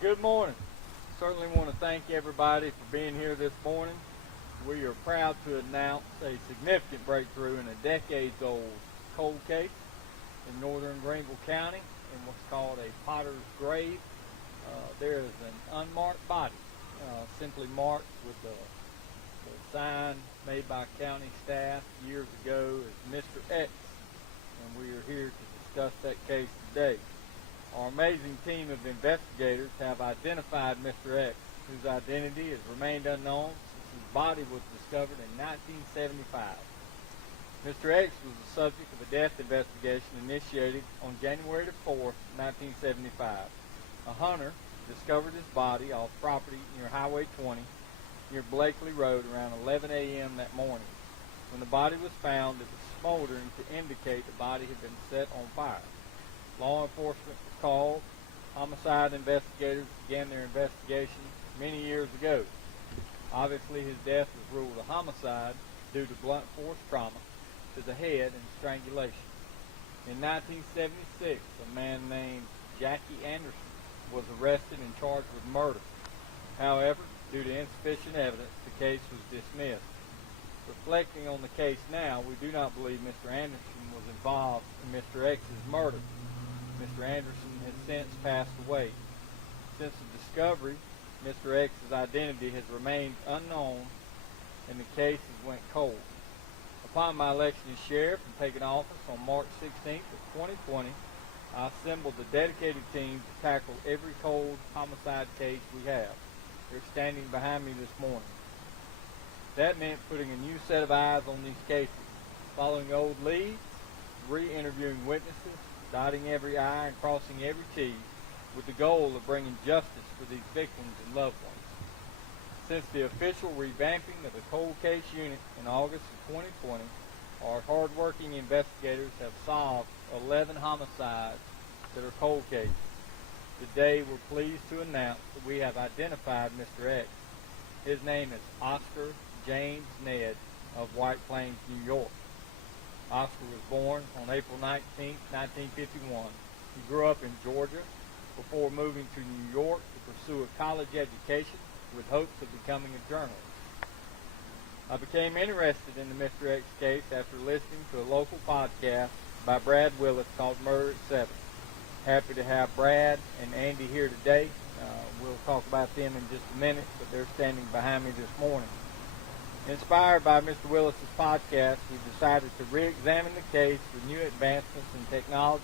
Good morning. Certainly want to thank everybody for being here this morning. We are proud to announce a significant breakthrough in a decades-old cold case in northern Greenville County in what's called a potter's grave. There is an unmarked body, simply marked with a sign made by county staff years ago as Mr. X, and we are here to discuss that case today. Our amazing team of investigators have identified Mr. X, whose identity has remained unknown since his body was discovered in 1975. Mr. X was the subject of a death investigation initiated on January 4, 1975. A hunter discovered his body off property near Highway 20 near Blakely Road around 11 a.m. that morning. When the body was found, it was smoldering to indicate the body had been set on fire. Law enforcement was called. Homicide investigators began their investigation many years ago. Obviously, his death was ruled a homicide due to blunt force trauma to the head and strangulation. In 1976, a man named Jackie Anderson was arrested and charged with murder. However, due to insufficient evidence, the case was dismissed. Reflecting on the case now, we do not believe Mr. Anderson was involved in Mr. X's murder. Mr. Anderson has since passed away. Since the discovery, Mr. X's identity has remained unknown and the case has went cold. Upon my election as sheriff and taking office on March 16th of 2020, I assembled a dedicated team to tackle every cold homicide case we have. They're standing behind me this morning. That meant putting a new set of eyes on these cases, following old leads, re-interviewing witnesses, dotting every I and crossing every T, with the goal of bringing justice for these victims and loved ones. Since the official revamping of the cold case unit in August of 2020, our hard-working investigators have solved 11 homicides that are cold cases. Today, we're pleased to announce that we have identified Mr. X. His name is Oscar James Ned of White Plains, New York. Oscar was born on April 19, 1951. He grew up in Georgia before moving to New York to pursue a college education with hopes of becoming a journalist. I became interested in the Mr. X case after listening to a local podcast by Brad Willis called Murder at 7. Happy to have Brad and Andy here today. We'll talk about them in just a minute, but they're standing behind me this morning. Inspired by Mr. Willis' podcast, we decided to re-examine the case with new advancements in technology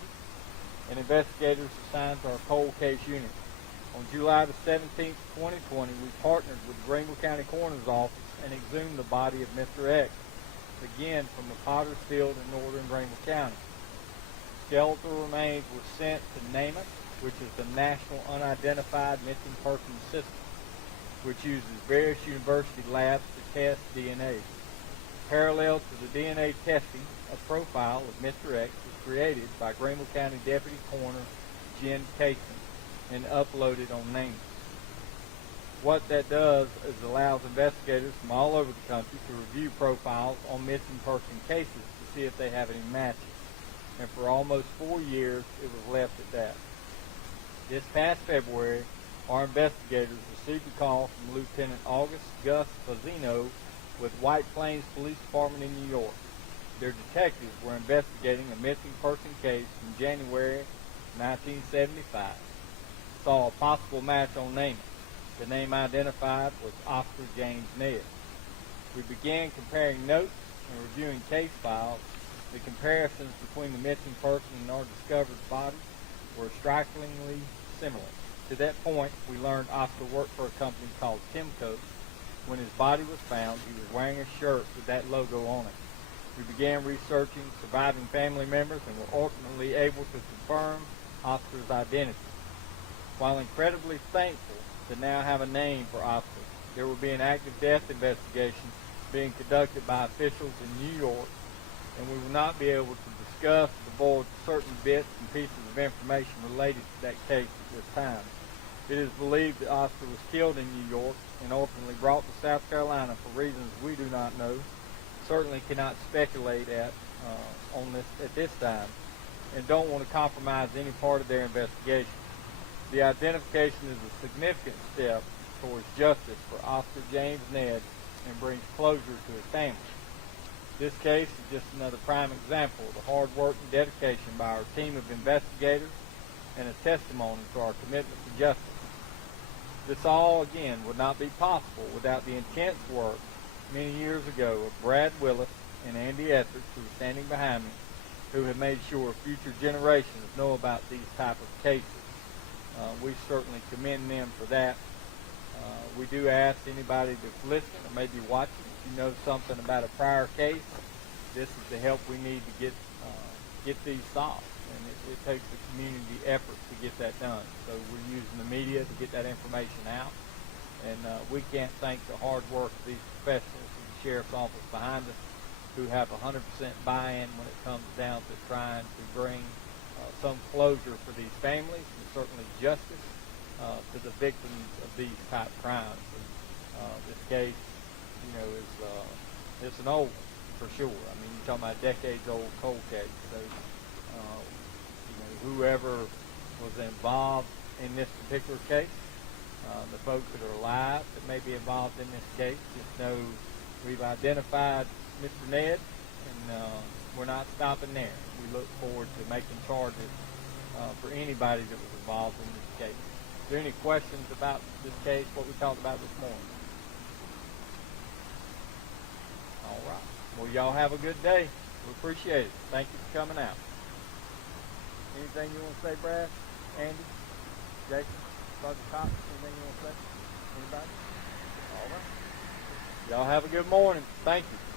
and investigators assigned to our cold case unit. On July the 17th, 2020, we partnered with the Greenville County Coroner's Office and exhumed the body of Mr. X, again from the Potter's Field in northern Greenville County. Skeletal remains were sent to NAMUS, which is the National Unidentified Missing Persons System, which uses various university labs to test DNA. Parallel to the DNA testing, a profile of Mr. X was created by Greenville County Deputy Coroner Jen Casey and uploaded on NAMUS. What that does is allows investigators from all over the country to review profiles on missing person cases to see if they have any matches. And for almost 4 years, it was left at that. This past February, our investigators received a call from Lieutenant August Gus Fazzino with White Plains Police Department in New York. Their detectives were investigating a missing person case from January 1975. Saw a possible match on NAMUS. The name identified was Oscar James Ned. We began comparing notes and reviewing case files. The comparisons between the missing person and our discovered body were strikingly similar. To that point, we learned Oscar worked for a company called Timco. When his body was found, he was wearing a shirt with that logo on it. We began researching surviving family members and were ultimately able to confirm Oscar's identity. While incredibly thankful to now have a name for Oscar, there will be an active death investigation being conducted by officials in New York, and we will not be able to discuss or divulge certain bits and pieces of information related to that case at this time. It is believed that Oscar was killed in New York and ultimately brought to South Carolina for reasons we do not know. Certainly cannot speculate on this at this time, and don't want to compromise any part of their investigation. The identification is a significant step towards justice for Oscar James Ned and brings closure to his family. This case is just another prime example of the hard work and dedication by our team of investigators and a testimony to our commitment to justice. This all, again, would not be possible without the intense work many years ago of Brad Willis and Andy Etheridge, who are standing behind me, who have made sure future generations know about these type of cases. We certainly commend them for that. We do ask anybody that's listening or maybe watching, if you know something about a prior case, this is the help we need to get these solved. And it takes a community effort to get that done. So we're using the media to get that information out. And we can't thank the hard work of these professionals in the Sheriff's Office behind us who have 100% buy-in when it comes down to trying to bring some closure for these families and certainly justice to the victims of these type crimes. And, this case, it's an old one for sure. I mean, you're talking about a decades-old cold case. So, whoever was involved in this particular case, the folks that are alive that may be involved in this case, just know we've identified Mr. Ned, and we're not stopping there. We look forward to making charges for anybody that was involved in this case. Is there any questions about this case, what we talked about this morning? All right. Well, y'all have a good day. We appreciate it. Thank you for coming out. Anything you want to say, Brad? Andy? Jason? Sergeant Cox? Anything you want to say? Anybody? All right. Y'all have a good morning. Thank you.